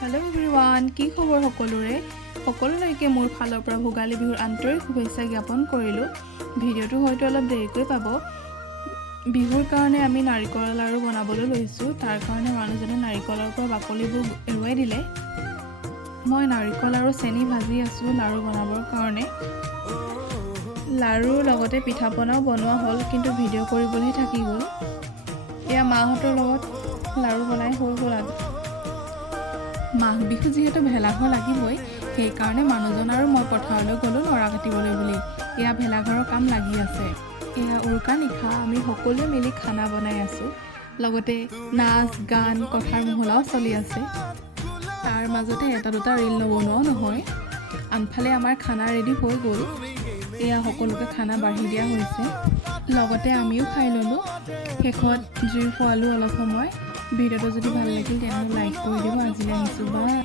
Hello' everyone, কি খবৰ সকলোৰে? সকলোলৈকে মোৰ ফালৰ পৰা ভোগালী বিহুৰ আন্তৰিক শুভেচ্ছা জ্ঞাপন কৰিলোঁ। ভিডিঅ'টো হয়তো অলপ দেৰিকৈ পাব। বিহুৰ কাৰণে আমি নাৰিকলৰ লাড়ু বনাবলৈ লৈছোঁ। তাৰ কাৰণে মানুহজনে নাৰিকলৰ পৰা বাকলিবোৰ এৰুৱাই দিলে। মই নাৰিকল আৰু চেনি ভাজি আছোঁ লাড়ু বনাবৰ কাৰণে। লাড়ুৰ লগতে পিঠা পনাও বনোৱা হ'ল, কিন্তু ভিডিঅ' কৰিবলৈহে থাকি গ'ল। এয়া মাহঁতৰ লগত লাড়ু বনাই হৈ গ'ল। মাঘ বিহু যিহেতু ভেলাঘৰ লাগিবই, সেইকাৰণে মানুহজন আৰু মই পথাৰলৈ গ'লোঁ নৰা কাটিবলৈ বুলি। এয়া ভেলাঘৰৰ কাম লাগি আছে। এয়া উৰুকা নিশা আমি সকলোৱে মিলি খানা বনাই আছোঁ। লগতে নাচ গান কথাৰ মহলাও চলি আছে। তাৰ মাজতে এটা দুটা ৰীল নবনোৱাও নহয়। আনফালে আমাৰ খানা ৰেডি হৈ গ'ল। এয়া সকলোকে খানা বাঢ়ি দিয়া হৈছে, লগতে আমিও খাই ল'লোঁ। শেষত জুই ফুৱালোঁ অলপ সময়। ভিডিঅ'টো যদি ভাল লাগিল তেনেহ'লে লাইক কৰি দিব। আজিলৈ আহিছোঁ, বাই।